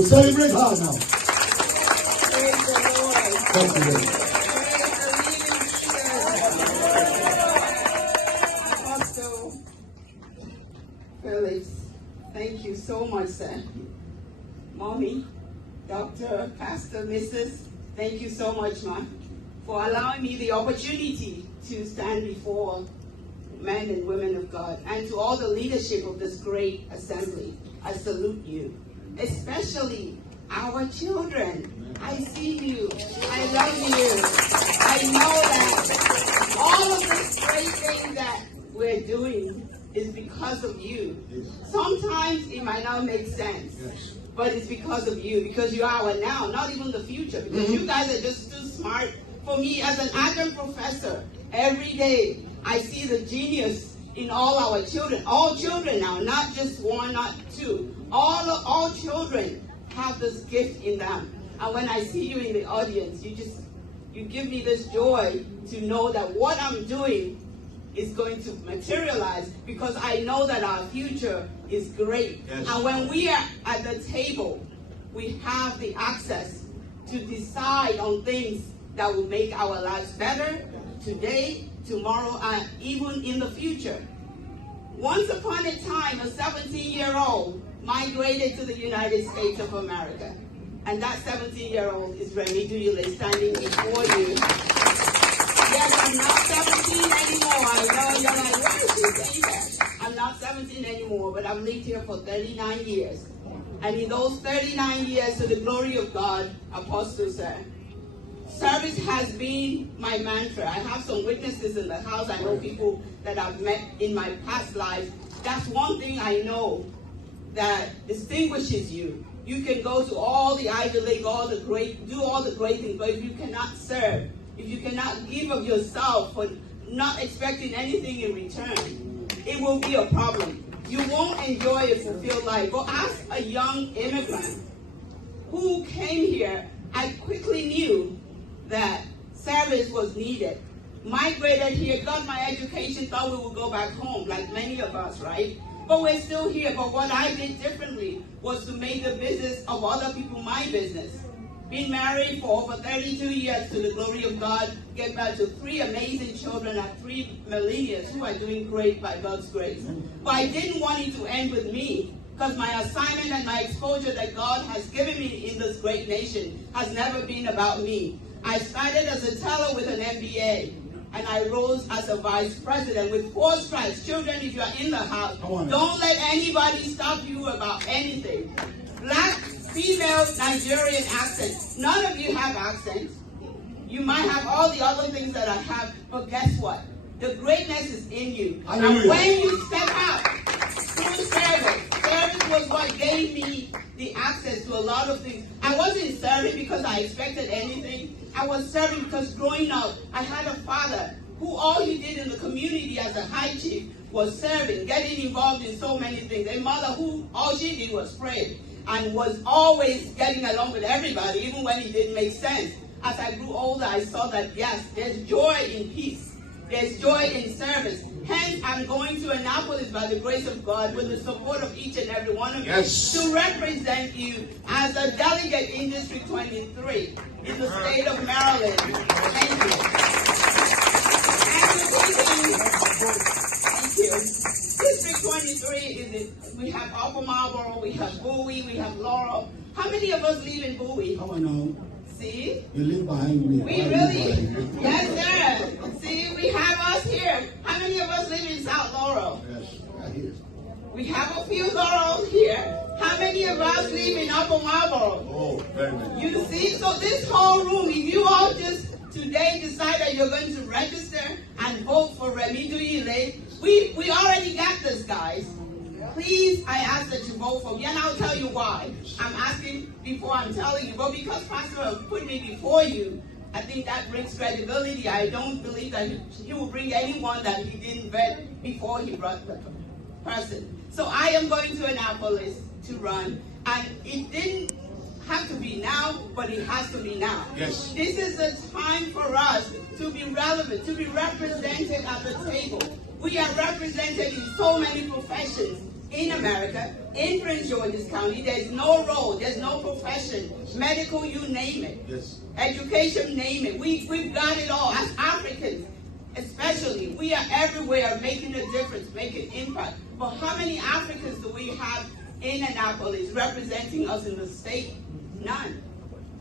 Celebrate her now. Praise the Lord. Thank you. Apostle Phillips, thank you so much, sir. Mommy, Dr. Pastor, Mrs., thank you so much, ma, for allowing me the opportunity to stand before men and women of God, and to all the leadership of this great assembly. I salute you, especially our children. I see you. I love you. I know that all of this great thing that we're doing is because of you. Sometimes it might not make sense, but it's because of you, because you are our now, not even the future, because you guys are just too smart. For me, as an adjunct professor, every day I see the genius in all our children. All children now, not just one, not two. All children have this gift in them. And when I see you in the audience, you give me this joy to know that what I'm doing is going to materialize, because I know that our future is great. Yes. And when we are at the table, we have the access to decide on things that will make our lives better today, tomorrow, and even in the future. Once upon a time, a 17-year-old migrated to the United States of America. And that 17-year-old is Remi Duyile standing before you. Yes, I'm not 17 anymore. I know you're like, why is she saying that? I'm not 17 anymore, but I've lived here for 39 years. And in those 39 years, to the glory of God, Apostle sir, service has been my mantra. I have some witnesses in the house. I know people that I've met in my past life. That's one thing I know that distinguishes you. You can go to all the Ivy League, do all the great things, but if you cannot serve, if you cannot give of yourself for not expecting anything in return, it will be a problem. You won't enjoy a fulfilled life. But as a young immigrant who came here, I quickly knew that service was needed. Migrated here, got my education, thought we would go back home, like many of us, right? But we're still here. But what I did differently was to make the business of other people my business. Been married for over 32 years, to the glory of God. Get back to 3 amazing children and 3 millennials who are doing great by God's grace. But I didn't want it to end with me, because my assignment and my exposure that God has given me in this great nation has never been about me. I started as a teller with an MBA. And I rose as a vice president with 4 stripes. Children, if you are in the house, don't let anybody stop you about anything. Black, female, Nigerian accent. None of you have accents. You might have all the other things that I have, but guess what? The greatness is in you. And when you step out through service was what gave me the access to a lot of things. I wasn't serving because I expected anything. I was serving because growing up, I had a father who all he did in the community as a high chief was serving, getting involved in so many things. A mother who all she did was pray and was always getting along with everybody, even when it didn't make sense. As I grew older, I saw that, yes, there's joy in peace. There's joy in service. Hence, I'm going to Annapolis by the grace of God with the support of each and every one of you to represent you as a delegate in District 23 in the state of Maryland. Thank you. Thank you. District 23 is it? We have Upper Marlboro, we have Bowie, we have Laurel. How many of us live in Bowie? How I know? See? You live behind me. We really? Yes, sir. See, we have us here. How many of us live in South Laurel? Yes, right here. We have a few Laurels here. How many of us live in Upper Marlboro? Oh, very many. You see, so this whole room, if you all just today decide that you're going to register and vote for Remi Duyile, we already got this, guys. Please, I ask that you vote for me, and I'll tell you why. I'm asking before I'm telling you, but because Pastor put me before you, I think that brings credibility. I don't believe that he will bring anyone that he didn't vet before he brought the person. So I am going to Annapolis to run, and it didn't have to be now, but it has to be now. Yes. This is the time for us to be relevant, to be represented at the table. We are represented in so many professions, in America, in Prince George's County. There's no role, there's no profession, medical, you name it. Yes. Education, name it. We've got it all. As Africans, especially, we are everywhere making a difference, making impact. But how many Africans do we have in Annapolis representing us in the state? None.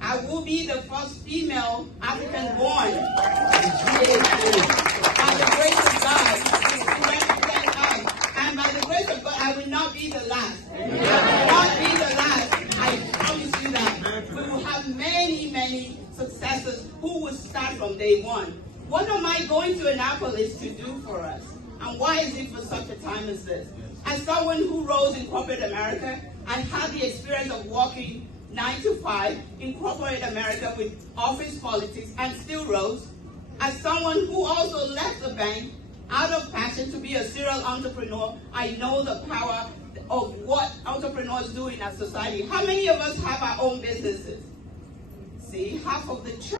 I will be the first female African born by the grace of God to represent us. And by the grace of God, I will not be the last. I will not be the last. I promise you that. We will have many, many successors who will start from day one. What am I going to Annapolis to do for us? And why is it for such a time as this? As someone who rose in corporate America and had the experience of working 9 to 5 in corporate America with office politics and still rose, as someone who also left the bank out of passion to be a serial entrepreneur, I know the power of what entrepreneurs do in our society. How many of us have our own businesses? See, half of the church.